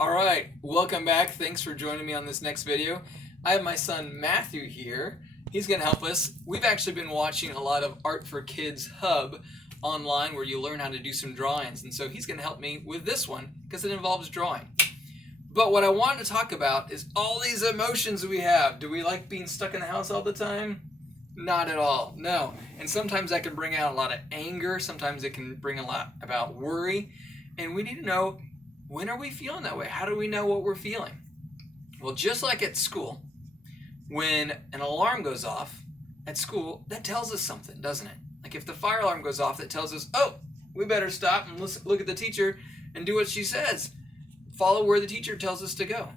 Alright, welcome back. Thanks for joining me on this next video. I have my son Matthew here. He's going to help us. We've actually been watching a lot of Art for Kids Hub online where you learn how to do some drawings. And so he's going to help me with this one because it involves drawing. But what I wanted to talk about is all these emotions we have. Do we like being stuck in the house all the time? Not at all, no. And sometimes that can bring out a lot of anger. Sometimes it can bring a lot about worry. And we need to know, when are we feeling that way? How do we know what we're feeling? Well, just like at school, when an alarm goes off at school, that tells us something, doesn't it? Like if the fire alarm goes off, that tells us, oh, we better stop and look at the teacher and do what she says. Follow where the teacher tells us to go.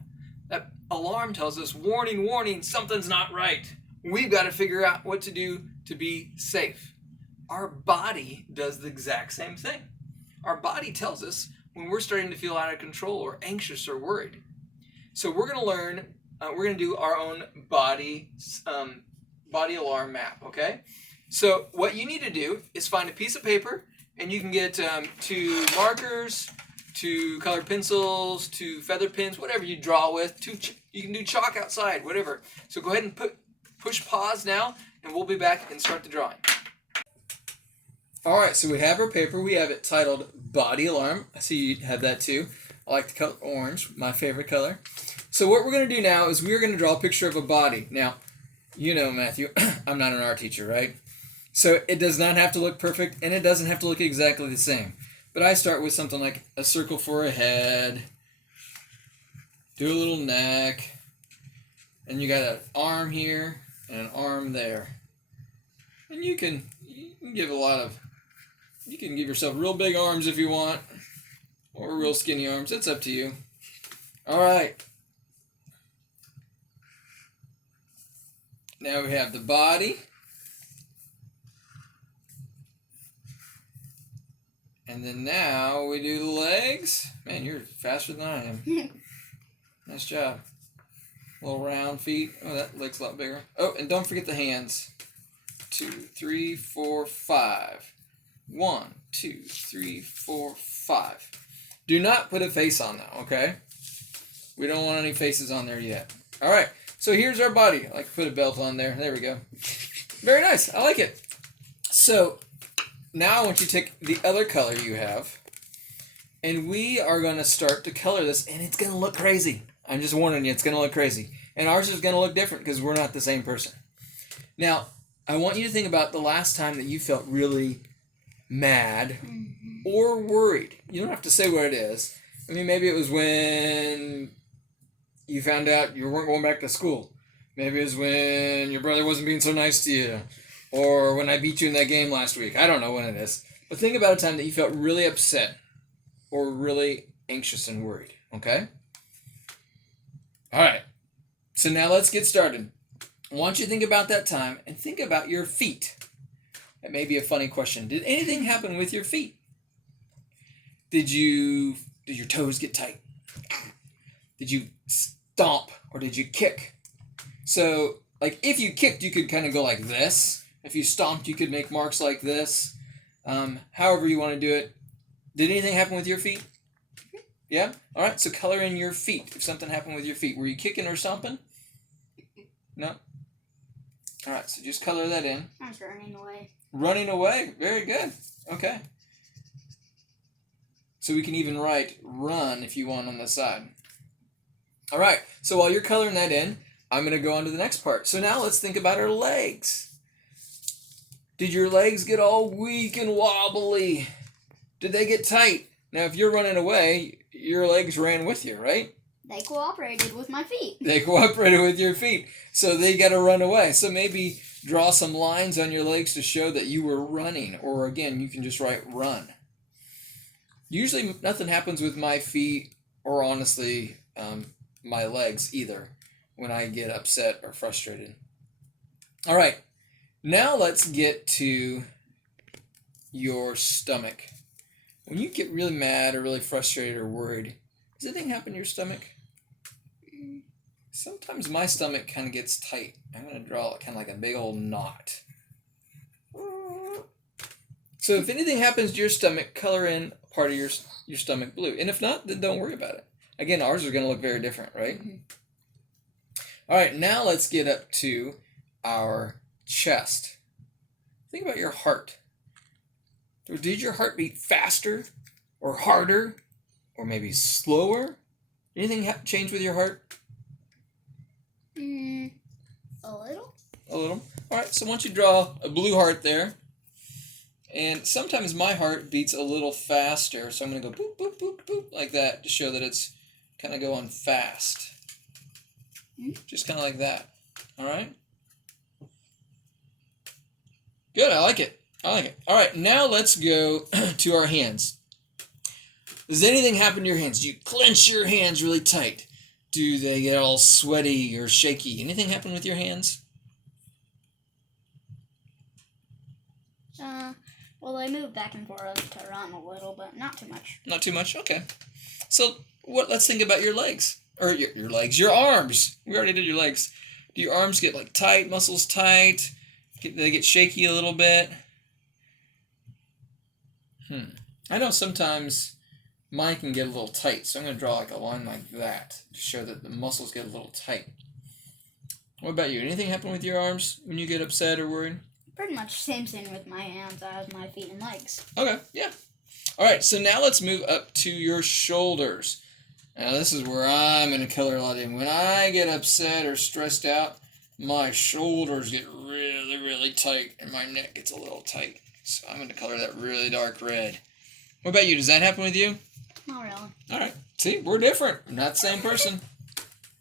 That alarm tells us, warning, warning, something's not right. We've got to figure out what to do to be safe. Our body does the exact same thing. Our body tells us when we're starting to feel out of control or anxious or worried. So we're going to learn, we're going to do our own body alarm map, okay? So what you need to do is find a piece of paper, and you can get 2 markers, 2 colored pencils, 2 feather pens, whatever you draw with. You can do chalk outside, whatever. So go ahead and push pause now, and we'll be back and start the drawing. Alright, so we have our paper. We have it titled Body Alarm. I see you have that too. I like the color orange, my favorite color. So what we're going to do now is we're going to draw a picture of a body. Now, you know, Matthew, I'm not an art teacher, right? So it does not have to look perfect, and it doesn't have to look exactly the same. But I start with something like a circle for a head, do a little neck, and you got an arm here and an arm there. And you can give you can give yourself real big arms if you want, or real skinny arms. It's up to you. All right. Now we have the body. And then now we do the legs. Man, you're faster than I am. Nice job. Little round feet. Oh, that leg's a lot bigger. Oh, and don't forget the hands. 2, 3, 4, 5. 1, 2, 3, 4, 5. Do not put a face on though, okay? We don't want any faces on there yet. All right, so here's our body. I like to put a belt on there. There we go. Very nice. I like it. So now I want you to take the other color you have, and we are going to start to color this, and it's going to look crazy. I'm just warning you, it's going to look crazy. And ours is going to look different because we're not the same person. Now, I want you to think about the last time that you felt really mad or worried. You don't have to say what it is. I mean, maybe it was when you found out you weren't going back to school. Maybe it was when your brother wasn't being so nice to you. Or when I beat you in that game last week. I don't know when it is. But think about a time that you felt really upset or really anxious and worried. Okay? All right. So now let's get started. I want you to think about that time and think about your feet. That may be a funny question. Did anything happen with your feet? Did your toes get tight? Did you stomp or did you kick? So, like, if you kicked, you could kind of go like this. If you stomped, you could make marks like this. However you want to do it. Did anything happen with your feet? Yeah? All right, so color in your feet. If something happened with your feet. Were you kicking or stomping? No? All right, so just color that in. I was running away. Running away? Very good. Okay. So we can even write run if you want on the side. All right, so while you're coloring that in, I'm going to go on to the next part. So now let's think about our legs. Did your legs get all weak and wobbly? Did they get tight? Now, if you're running away, your legs ran with you, right? They cooperated with my feet. They cooperated with your feet, so they got to run away. So maybe draw some lines on your legs to show that you were running, or again, you can just write run. Usually nothing happens with my feet, or honestly, my legs either, when I get upset or frustrated. All right, now let's get to your stomach. When you get really mad or really frustrated or worried, does anything happen to your stomach? Sometimes my stomach kind of gets tight. I'm going to draw it kind of like a big old knot. So if anything happens to your stomach, color in part of your stomach blue. And if not, then don't worry about it. Again, ours are going to look very different, right? Mhm. All right, now let's get up to our chest. Think about your heart. Did your heart beat faster or harder or maybe slower? Anything change with your heart? A little. A little. All right, so once you draw a blue heart there, and sometimes my heart beats a little faster, so I'm going to go boop, boop, boop, boop, like that to show that it's kind of going fast. Just kind of like that. All right? Good, I like it. I like it. All right, now let's go to our hands. Does anything happen to your hands? Do you clench your hands really tight? Do they get all sweaty or shaky? Anything happen with your hands? Well, they move back and forth to run a little, but not too much. Not too much? Okay. So let's think about your legs. Or your legs. Your arms. We already did your legs. Do your arms get like tight, muscles tight? They get shaky a little bit? I know sometimes mine can get a little tight, so I'm going to draw like a line like that to show that the muscles get a little tight. What about you? Anything happen with your arms when you get upset or worried? Pretty much same thing with my hands as my feet and legs. Okay, yeah. All right, so now let's move up to your shoulders. Now this is where I'm going to color a lot in. When I get upset or stressed out, my shoulders get really, really tight and my neck gets a little tight. So I'm going to color that really dark red. What about you? Does that happen with you? Not really. All right. See, we're different. We're not the same person.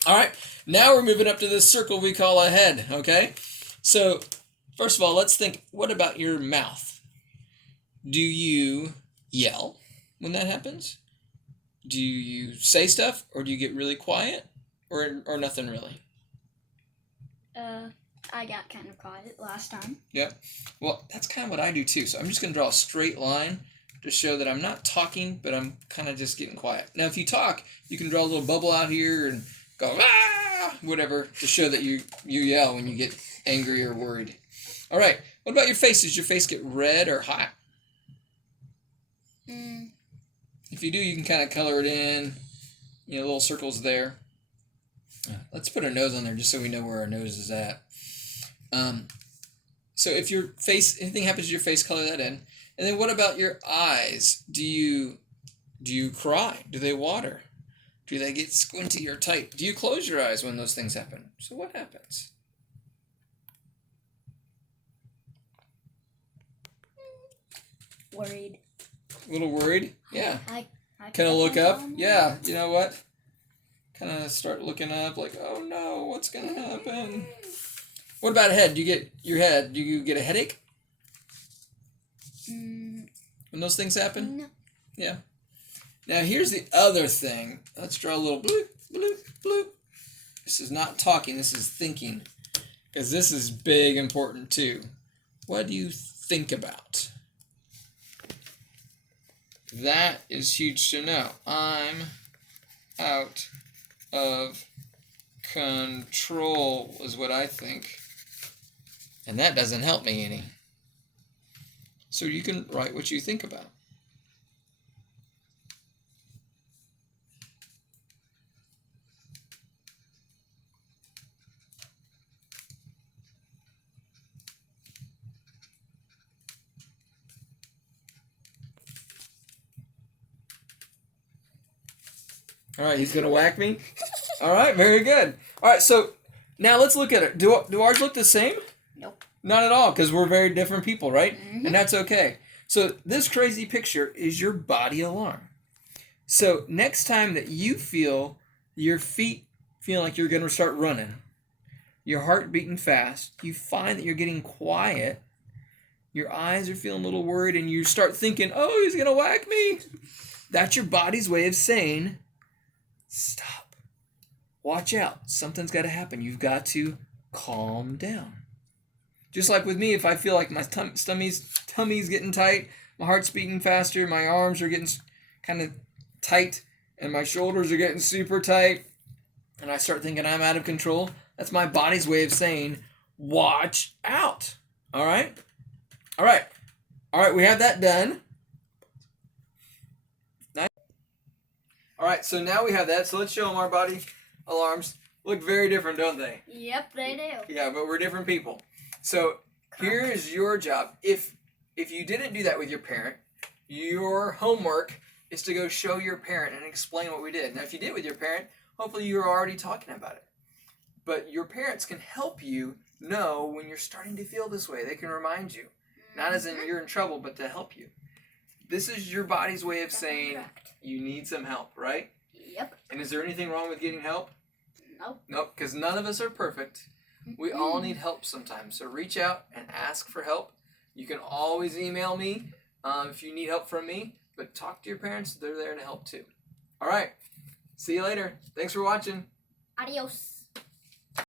All right. Now we're moving up to this circle we call a head, okay? So, first of all, let's think, what about your mouth? Do you yell when that happens? Do you say stuff, or do you get really quiet, or nothing really? I got kind of quiet last time. Yep. Well, that's kind of what I do too. So I'm just going to draw a straight line to show that I'm not talking, but I'm kind of just getting quiet. Now, if you talk, you can draw a little bubble out here and go, ah, whatever, to show that you yell when you get angry or worried. All right. What about your face? Does your face get red or hot? If you do, you can kind of color it in, little circles there. Let's put our nose on there just so we know where our nose is at. So if your face, anything happens to your face, color that in. And then what about your eyes? Do you cry? Do they water? Do they get squinty or tight? Do you close your eyes when those things happen? So what happens? Worried. A little worried? Yeah. I Kind of look up? Yeah. You know what? Kind of start looking up like, oh no, what's going to happen? What about head? Do you get your head? Do you get a headache? When those things happen? No. Yeah. Now here's the other thing. Let's draw a little bloop, bloop, bloop. This is not talking, this is thinking. Because this is big important too. What do you think about? That is huge to know. I'm out of control is what I think. And that doesn't help me any. So you can write what you think about. All right, he's going to whack me? All right, very good. All right, so now let's look at it. Do ours look the same? Nope. Not at all, because we're very different people, right? Mm-hmm. And that's okay. So this crazy picture is your body alarm. So next time that you feel your feet feeling like you're going to start running, your heart beating fast, you find that you're getting quiet, your eyes are feeling a little worried, and you start thinking, oh, he's going to whack me. That's your body's way of saying, stop. Watch out. Something's got to happen. You've got to calm down. Just like with me, if I feel like my tummy's getting tight, my heart's beating faster, my arms are getting kind of tight, and my shoulders are getting super tight, and I start thinking I'm out of control, that's my body's way of saying, watch out. All right? All right, we have that done. Nice. All right, so now we have that. So let's show them our body alarms. Look very different, don't they? Yep, they do. Yeah, but we're different people. So here is your job. If you didn't do that with your parent, your homework is to go show your parent and explain what we did. Now, if you did it with your parent, hopefully you were already talking about it. But your parents can help you know when you're starting to feel this way. They can remind you. Not as in you're in trouble, but to help you. This is your body's way of saying Correct. you need some help, right? Yep. And is there anything wrong with getting help? Nope. Nope, because none of us are perfect. We all need help sometimes. So reach out and ask for help. You can always email me if you need help from me. But talk to your parents. They're there to help too. All right. See you later. Thanks for watching. Adios.